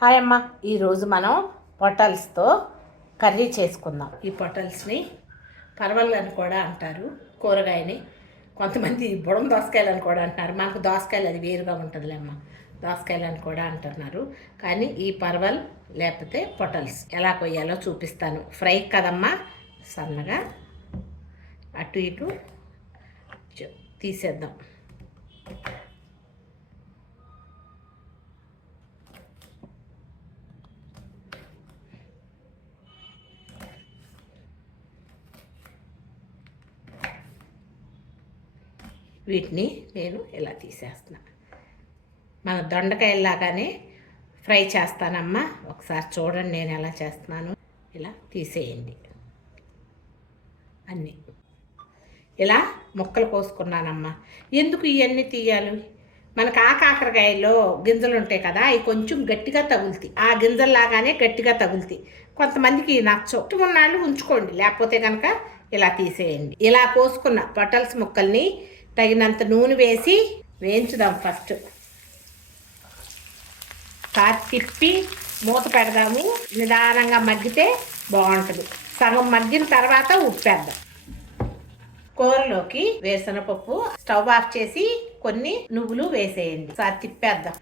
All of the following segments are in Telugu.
హాయ్ అమ్మ ఈరోజు మనం పొటల్స్తో కర్రీ చేసుకుందాం. ఈ పొటల్స్ని పర్వల్ కూడా అంటారు కూరగాయని. కొంతమంది బుడం దోసకాయలు అని కూడా అంటున్నారు. మనకు దోసకాయలు అది వేరుగా ఉంటుందిలేమ్మ దోసకాయలు అని కూడా అంటున్నారు. కానీ ఈ పర్వల్ లేకపోతే పొటల్స్ ఎలా కొయ్యాలో చూపిస్తాను. ఫ్రై కదమ్మా సన్నగా అటు ఇటు తీసేద్దాం. వీటిని నేను ఇలా తీసేస్తున్నా. మన దొండకాయలాగానే ఫ్రై చేస్తానమ్మా. ఒకసారి చూడండి నేను ఎలా చేస్తున్నాను. ఇలా తీసేయండి. అన్నీ. ఇలా ముక్కలు కోసుకున్నానమ్మా. ఎందుకు ఇవన్నీ తీయాలి? మనకు ఆ కాకరకాయలో గింజలు ఉంటాయి కదా అవి కొంచెం గట్టిగా తగులుతాయి. ఆ గింజల్లాగానే గట్టిగా తగులుతాయి. కొంతమందికి నచ్చవు. ఉన్నాళ్ళు ఉంచుకోండి. లేకపోతే కనుక ఇలా తీసేయండి. ఇలా కోసుకున్న పొటల్స్ ముక్కల్ని తగినంత నూనె వేసి వేయించుదాం ఫస్ట్. కార్ తిప్పి మూత పెడదాము. నిదానంగా మగ్గితే బాగుంటుంది. సగం మగ్గిన తర్వాత ఉప్పేద్దాం. కూరలోకి వేరుశనగపప్పు స్టవ్ ఆఫ్ చేసి కొన్ని నువ్వులు వేసేయండి. సార్ తిప్పేద్దాం.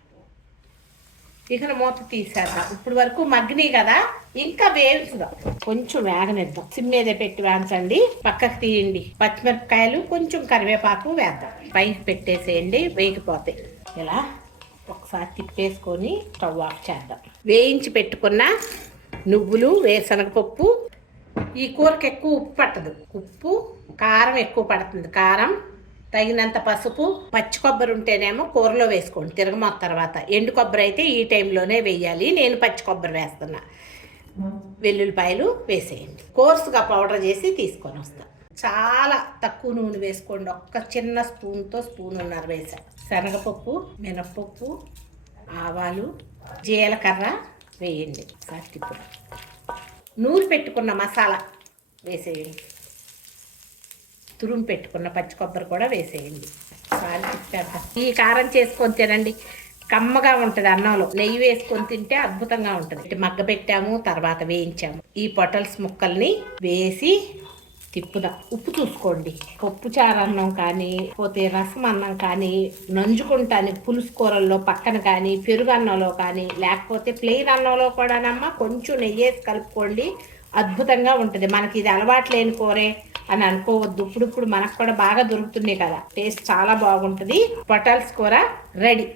ఇక మూత తీసేద్దాం ఇప్పుడు వరకు మగ్గినాయి కదా ఇంకా వేయించుదాం కొంచెం వేగనిద్దాం. సిమ్ మీద పెట్టి వేయించండి పక్కకు తీయండి. పచ్చిమిరపకాయలు కొంచెం కరివేపాకు వేద్దాం. పైకి పెట్టేసేయండి వేగిపోతాయి ఇలా ఒకసారి తిప్పేసుకొని స్టవ్ ఆఫ్ చేద్దాం. వేయించి పెట్టుకున్న నువ్వులు వేరుశనగపప్పు ఈ కూరకి ఎక్కువ ఉప్పు పట్టదు. ఉప్పు కారం ఎక్కువ పడుతుంది. కారం తగినంత పసుపు పచ్చి కొబ్బరి ఉంటేనేమో కూరలో వేసుకోండి తిరగమోత తర్వాత. ఎండు కొబ్బరి అయితే ఈ టైంలోనే వేయాలి నేను పచ్చి కొబ్బరి వేస్తున్నా. వెల్లుల్లిపాయలు వేసేయండి. కోర్సుగా పౌడర్ చేసి తీసుకొని వస్తా. చాలా తక్కువ నూనె వేసుకోండి ఒక్క చిన్న స్పూన్తో స్పూన్ ఉన్నారు వేసా. శనగపప్పు మినప్పప్పు ఆవాలు జీలకర్ర వేయండి. ఒకసారి తిప్పుడు నూనె పెట్టుకున్న మసాలా వేసేయండి. తురుము పెట్టుకున్న పచ్చి కొబ్బరి కూడా వేసేయండి. ఈ కారం చేసుకొని తినండి. కమ్మగా ఉంటుంది అన్నంలో. నెయ్యి వేసుకొని తింటే అద్భుతంగా ఉంటుంది. మగ్గ పెట్టాము తర్వాత వేయించాము. ఈ పొటల్స్ ముక్కల్ని వేసి తిప్పుదాం. ఉప్పు చూసుకోండి. పప్పు చారన్నం అన్నం కానీ పోతే రసం అన్నం కానీ నంజుకుంటాను పులుసు కూరల్లో పక్కన కానీ పెరుగు అన్నంలో కానీ లేకపోతే ప్లెయిన్ అన్నంలో కూడానమ్మా కొంచెం నెయ్యి వేసి కలుపుకోండి. అద్భుతంగా ఉంటుంది. మనకి ఇది అలవాటు లేని కూరే అని అనుకోవద్దు. ఇప్పుడు ఇప్పుడు మనకు కూడా బాగా దొరుకుతున్నాయి కదా. టేస్ట్ చాలా బాగుంటుంది. పొటల్స్ కూర రెడీ.